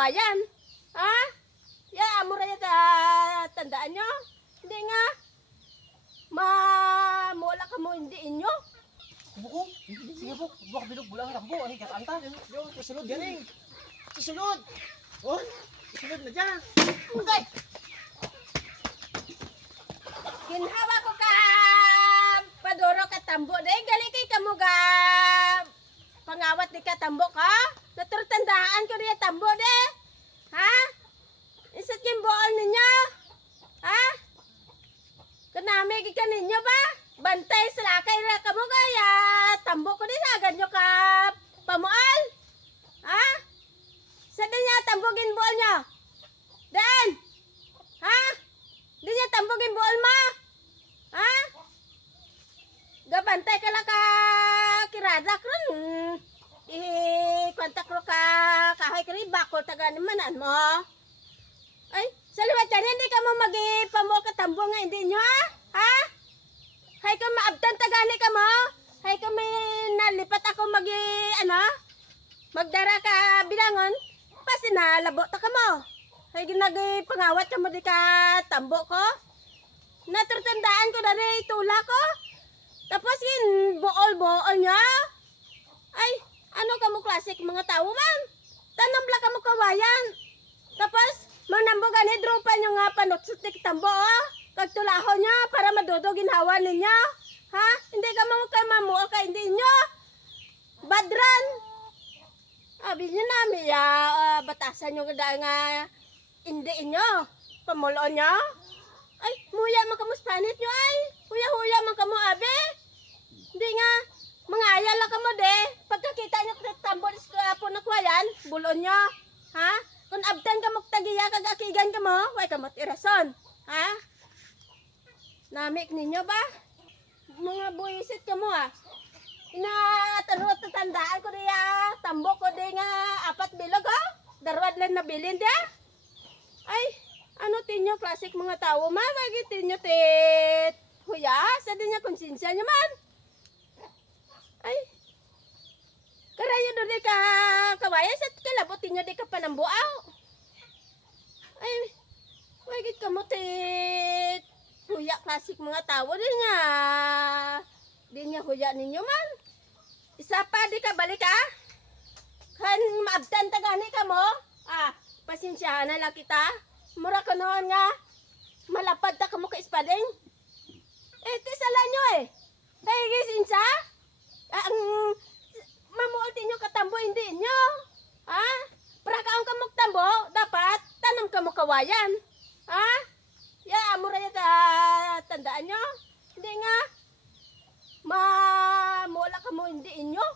kawayan. Ha? Ya, amo ra yata tandaan nyo. Hindi nga. Mula ka mo hindi inyo. Buko. Sige po. Buwak bilog bulang rambo. Ay, kakanta. Yo, susunod galing. Susunod. Oh, susunod na dyan. Okay. Ginhawa ko ka padoro ka tambo. Dahil gali kay kamo ga pangawat di ka tambo ka. Naturtandaan ko niya tambo de. Ha? Isat yung bool ninyo. Ha? Kanami ka ninyo ba? Bantay sa lakay na kamo kaya tambo ko din agad nyo ka pamual. Ha? Sa din niya tambogin bool nyo. Dan! Ha? Di niya tambogin bool ma. Ha? Gabantay ka lang ka kiradak rin. Kontak ro ka kahoy ka rin. Bakol taga naman mo. Ay, sa liwat yan, hindi ka mo mag-ipamual ka tambo nga hindi nyo ha? Ha? Hay ka maabdan tagani ka mo. Hay ka may nalipat ako magdara ka bilangon. Pasi nalabo ta ka mo. Hay ginagipangawat ka mo di ka tambo ko. Naturtandaan ko na rin tula ko. Tapos bool-bool niya. Ay, ano ka mo klasik mga tao man? Tanambla ka mo kawayan. Tapos, manambo gani dropa nyo nga panotsutik tambo oh. Kagtulaho niya para madudog ginhawa ninyo. Ha? Hindi ka mo kay mamuo ka hindi nyo. Badran. Abi nyo namin batasan nyo kada nga hindi inyo. Pamulo nyo. Ay, muya man kamo spanit nyo ay. Huya-huya man kamo abi. Hindi nga, mga ayala ka mo de. Pagkakita nyo tambol po na kwayan, bulon nyo. Ha? Kung abdan ka magtagiya kagakigan ka mo, way ka matirason. Ha? Namik ninyo ba? Mga buisit ka mo ah. Inatarot tandaan ko niya, tambo ko di nga 4 bilog ha? Darwad lang na bilin dia. Ay, ano tinyo klasik mga tao ma? Wagi tinyo tit huya, sa din niya konsensya niya man. Ay, karayo do di ka kawaya, sa kalabot tinyo di ka panambuaw. Ay, wagi ka mo tit huya klasik mga tao din nga. Di nga huya ninyo man. Isa pa di ka balik ha? Kan maabdan tagani ka mo. Ah, pasensyahan na lang kita. Mura ka noon nga. Malapad ta ka mo ka ispading. Eh, tisala nyo eh. Kaya gisinsa? Ang mamuulti nyo katambo hindi nyo. Ha? Para kaong ka magtambo, dapat tanam ka mo kawayan. Ha? Ya, amo ra tandaan nyo. Hindi nga. Mula ka mo hindi inyo.